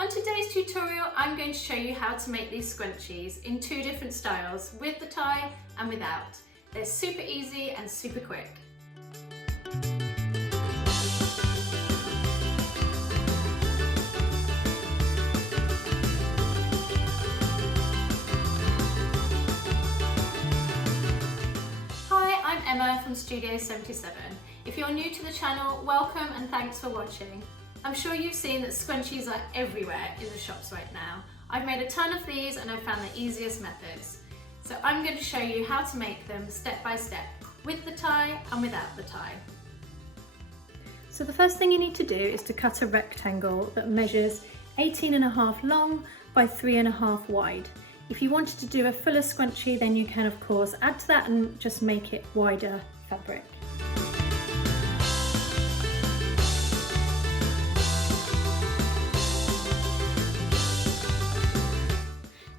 On today's tutorial, I'm going to show you how to make these scrunchies in two different styles, with the tie and without. They're super easy and super quick. Hi, I'm Emma from Studio 77. If you're new to the channel, welcome and thanks for watching. I'm sure you've seen that scrunchies are everywhere in the shops right now. I've made a ton of these and I've found the easiest methods. So I'm going to show you how to make them step by step, with the tie and without the tie. So the first thing you need to do is to cut a rectangle that measures 18.5 long by 3.5 wide. If you wanted to do a fuller scrunchie, then you can of course add to that and just make it wider fabric.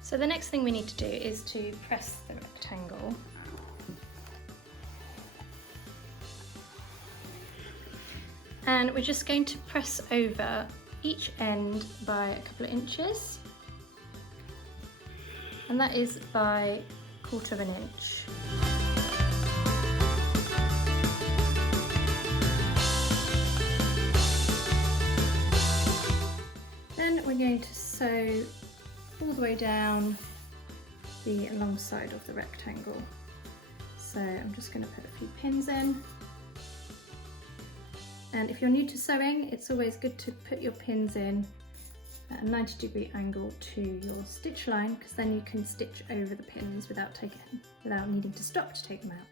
So the next thing we need to do is to press the rectangle. And we're just going to press over each end by a couple of inches. And that is by 1/4 inch. Then we're going to sew all the way down the long side of the rectangle. So I'm just going to put a few pins in. And if you're new to sewing, it's always good to put your pins in at a 90-degree angle to your stitch line, because then you can stitch over the pins without needing to stop to take them out.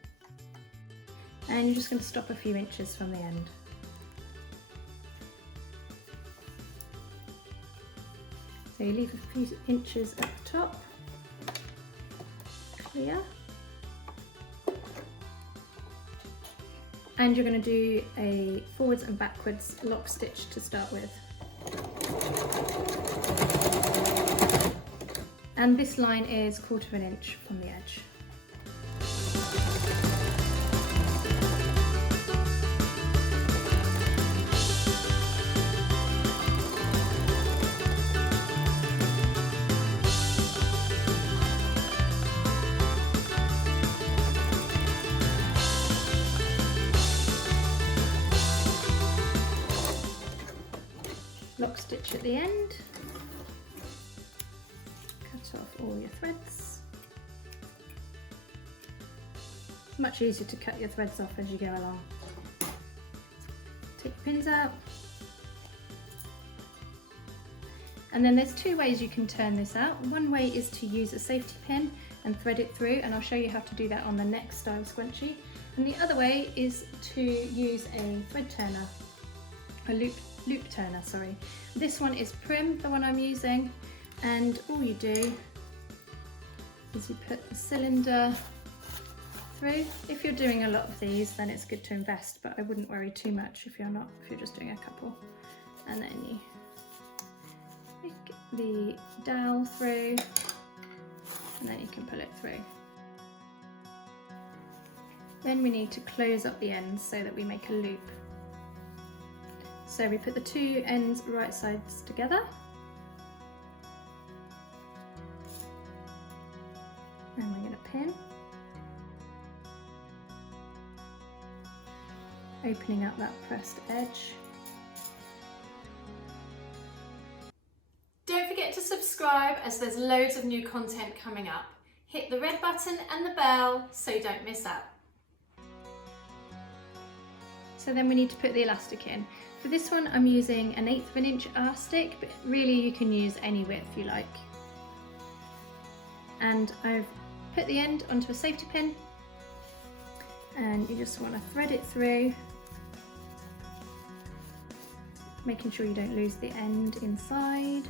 And you're just going to stop a few inches from the end. So you leave a few inches at the top, clear. And you're going to do a forwards and backwards lock stitch to start with. And this line is 1/4 inch from the edge. Lock stitch at the end, cut off all your threads. It's much easier to cut your threads off as you go along. Take your pins out. And then there's two ways you can turn this out. One way is to use a safety pin and thread it through, and I'll show you how to do that on the next style scrunchie. And the other way is to use a thread turner, a loop turner, sorry. This one is Prim, the one I'm using, and all you do is you put the cylinder through. If you're doing a lot of these, then it's good to invest, but I wouldn't worry too much if you're just doing a couple. And then you make the dowel through, and then you can pull it through. Then we need to close up the ends so that we make a loop. So we put the two ends right sides together, and we're going to pin, opening up that pressed edge. Don't forget to subscribe, as there's loads of new content coming up. Hit the red button and the bell so you don't miss out. So then we need to put the elastic in. For this one I'm using an 1/8 inch elastic, but really you can use any width you like. And I've put the end onto a safety pin, and you just want to thread it through, making sure you don't lose the end inside.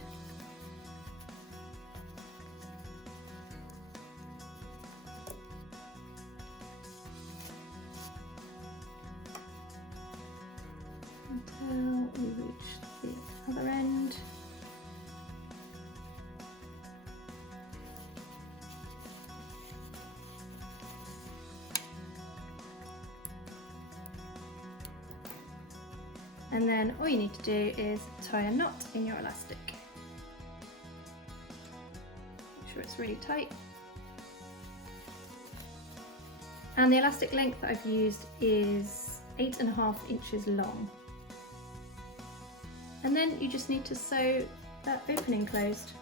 Until we reach the other end. And then all you need to do is tie a knot in your elastic. sure it's really tight. And the elastic length that I've used is 8.5 inches long. And then you just need to sew that opening closed.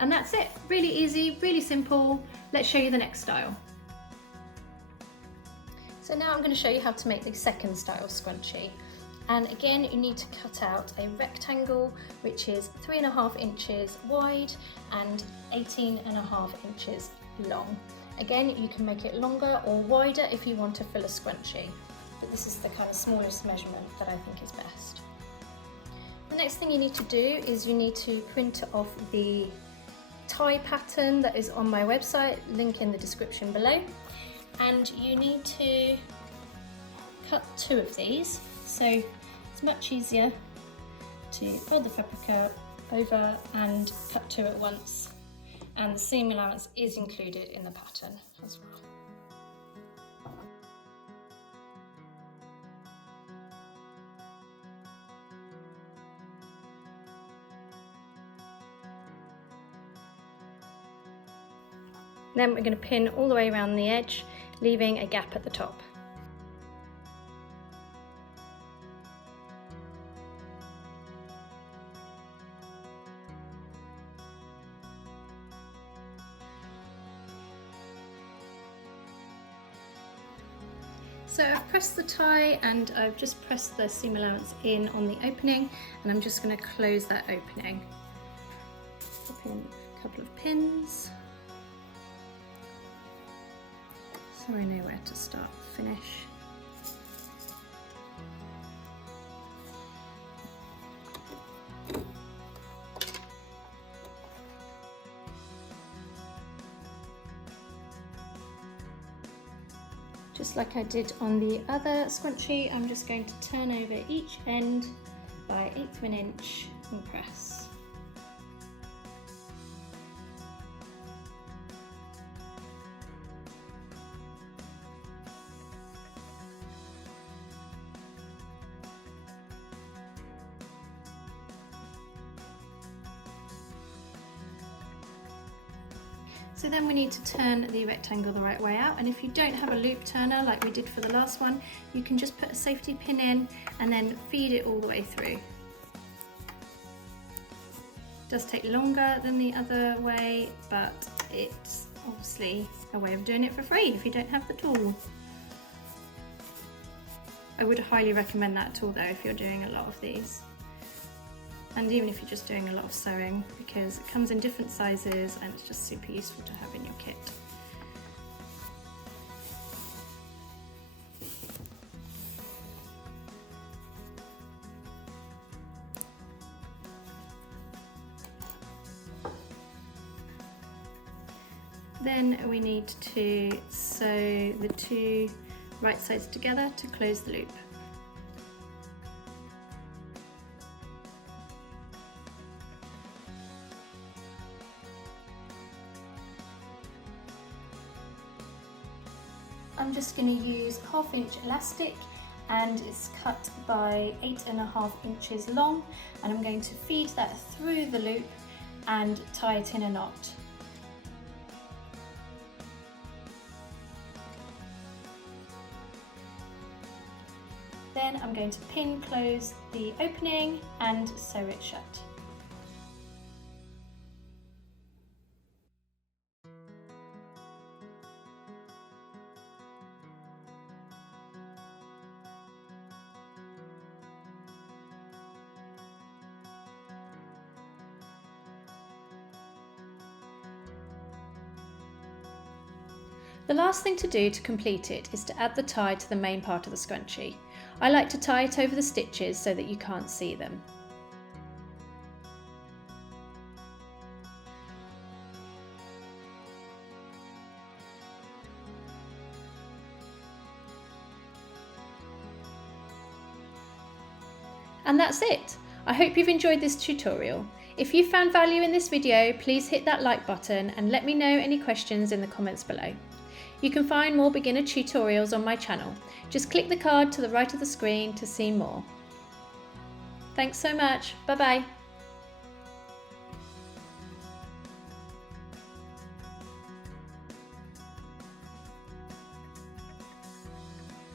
And that's it, really easy, really simple. Let's show you the next style. So now I'm going to show you how to make the second style scrunchie. And again, you need to cut out a rectangle, which is 3.5 inches wide and 18.5 inches long. Again, you can make it longer or wider if you want to fill a scrunchie, but this is the kind of smallest measurement that I think is best. The next thing you need to do is you need to print off the tie pattern that is on my website, link in the description below, and you need to cut 2 of these, so it's much easier to fold the fabric over and cut 2 at once, and the seam allowance is included in the pattern as well. Then we're going to pin all the way around the edge, leaving a gap at the top. So I've pressed the tie and I've just pressed the seam allowance in on the opening, and I'm just going to close that opening. Pop in a couple of pins. So I know where to start and finish. Just like I did on the other scrunchie, I'm just going to turn over each end by 1/8 of an inch and press. So then we need to turn the rectangle the right way out, and if you don't have a loop turner like we did for the last one, you can just put a safety pin in and then feed it all the way through. It does take longer than the other way, but it's obviously a way of doing it for free if you don't have the tool. I would highly recommend that tool though if you're doing a lot of these. And even if you're just doing a lot of sewing, because it comes in different sizes and it's just super useful to have in your kit. Then we need to sew the 2 right sides together to close the loop. I'm just going to use 1/2 inch elastic, and it's cut by 8.5 inches long, and I'm going to feed that through the loop and tie it in a knot. Then I'm going to pin close the opening and sew it shut. The last thing to do to complete it is to add the tie to the main part of the scrunchie. I like to tie it over the stitches so that you can't see them. And that's it! I hope you've enjoyed this tutorial. If you found value in this video, please hit that like button and let me know any questions in the comments below. You can find more beginner tutorials on my channel. Just click the card to the right of the screen to see more. Thanks so much. Bye bye.